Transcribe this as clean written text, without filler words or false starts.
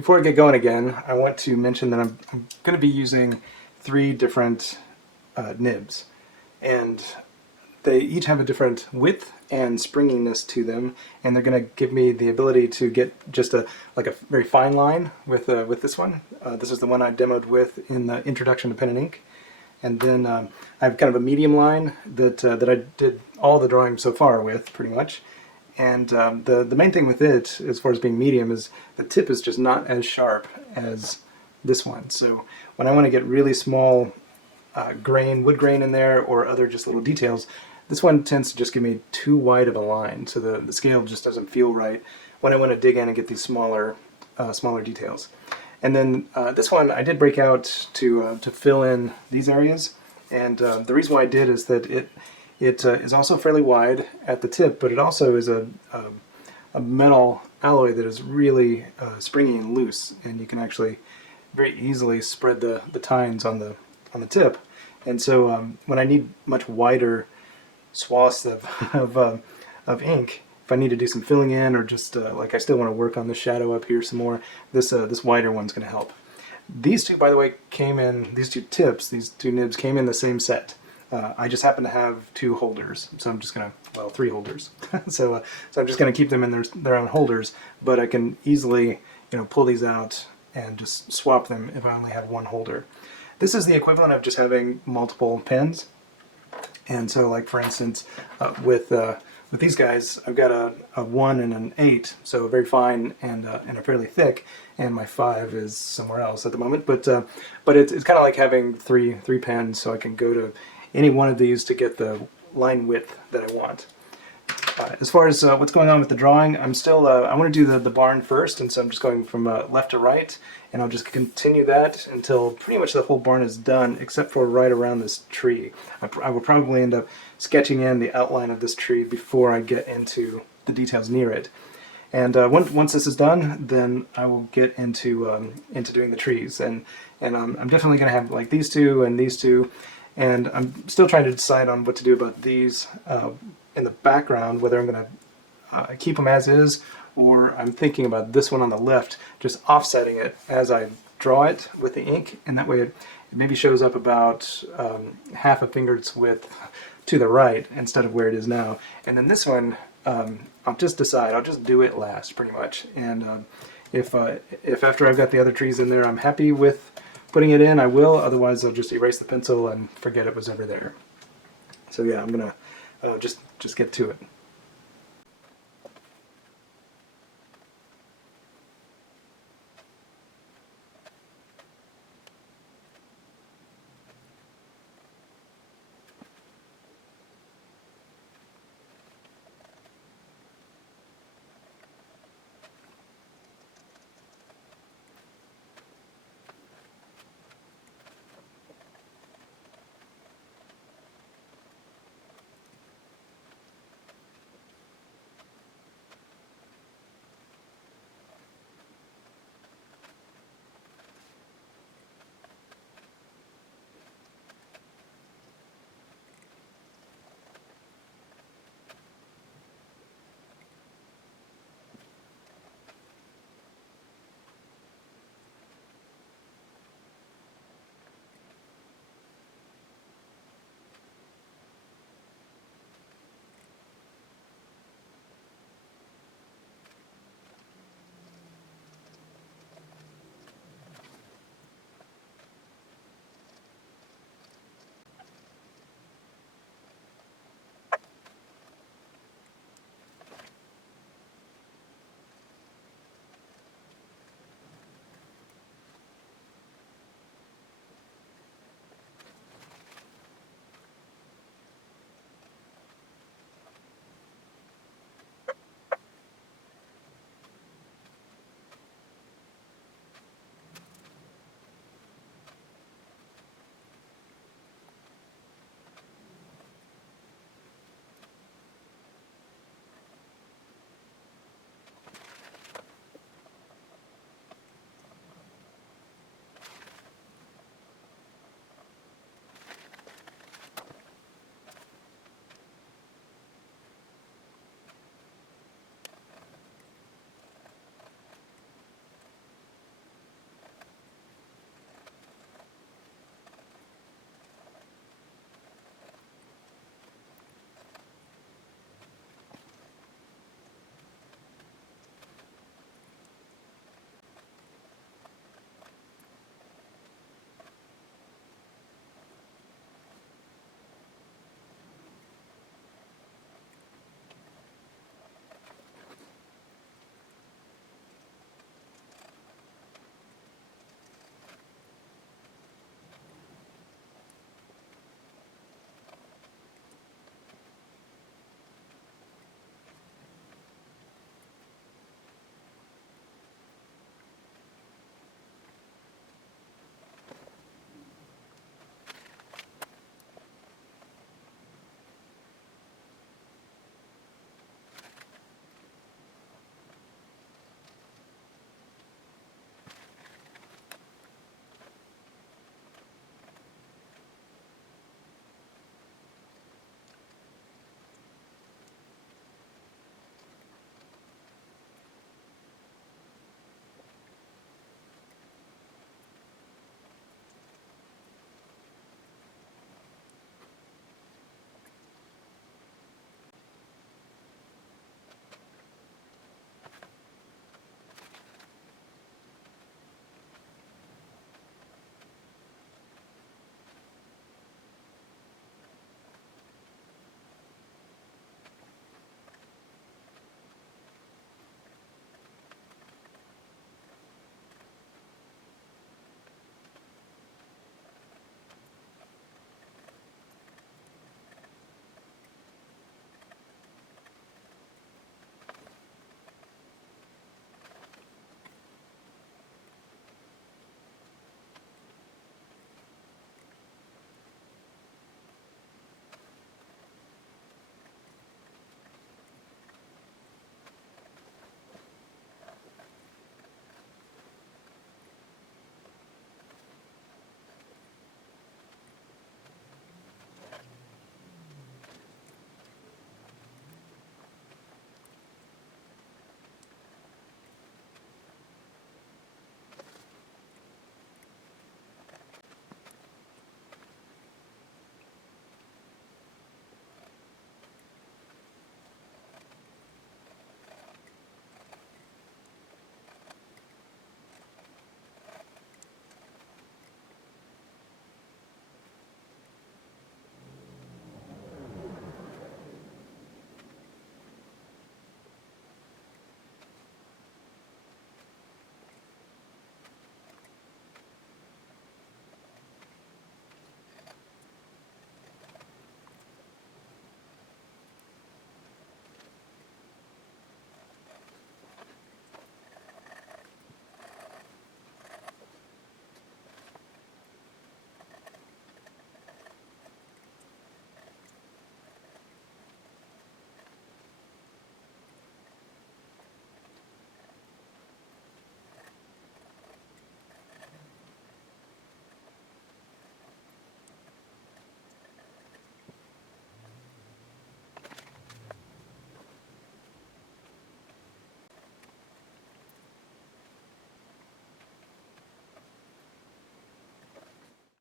Before I get going again, I want to mention that I'm going to be using three different nibs, and they each have a different width and springiness to them, and they're going to give me the ability to get just a very fine line with this one. This is the one I demoed with in the Introduction to Pen and Ink, and then I have kind of a medium line that I did all the drawing so far with, pretty much. And the main thing with it, as far as being medium, is the tip is just not as sharp as this one. So when I want to get really small wood grain in there, or other just little details, this one tends to just give me too wide of a line, so the scale just doesn't feel right when I want to dig in and get these smaller details. And then this one I did break out to fill in these areas, and the reason why I did is that it is also fairly wide at the tip, but it also is a metal alloy that is really springy and loose, and you can actually very easily spread the tines on the tip. And so when I need much wider swaths of ink, if I need to do some filling in, or just like I still want to work on the shadow up here some more, this wider one's going to help. These two, by the way, these two tips, these two nibs came in the same set. I just happen to have two holders, so I'm just gonna, well, three holders. so I'm just gonna keep them in their own holders, but I can easily, pull these out and just swap them if I only have one holder. This is the equivalent of just having multiple pens. And so, like for instance, with these guys, I've got a 1 and an 8, so very fine and a fairly thick, and my 5 is somewhere else at the moment. But it's kind of like having three pens, so I can go to any one of these to get the line width that I want. As far as what's going on with the drawing, I'm still, I want to do the barn first, and so I'm just going from left to right, and I'll just continue that until pretty much the whole barn is done, except for right around this tree. I will probably end up sketching in the outline of this tree before I get into the details near it. And once this is done, then I will get into doing the trees, and I'm definitely going to have like these two and these two. And I'm still trying to decide on what to do about these in the background, whether I'm going to keep them as is, or I'm thinking about this one on the left, just offsetting it as I draw it with the ink, and that way it maybe shows up about half a finger's width to the right instead of where it is now. And then this one, I'll just decide, I'll just do it last pretty much. And if after I've got the other trees in there I'm happy with putting it in, I will. Otherwise, I'll just erase the pencil and forget it was ever there. So yeah, I'm gonna just get to it.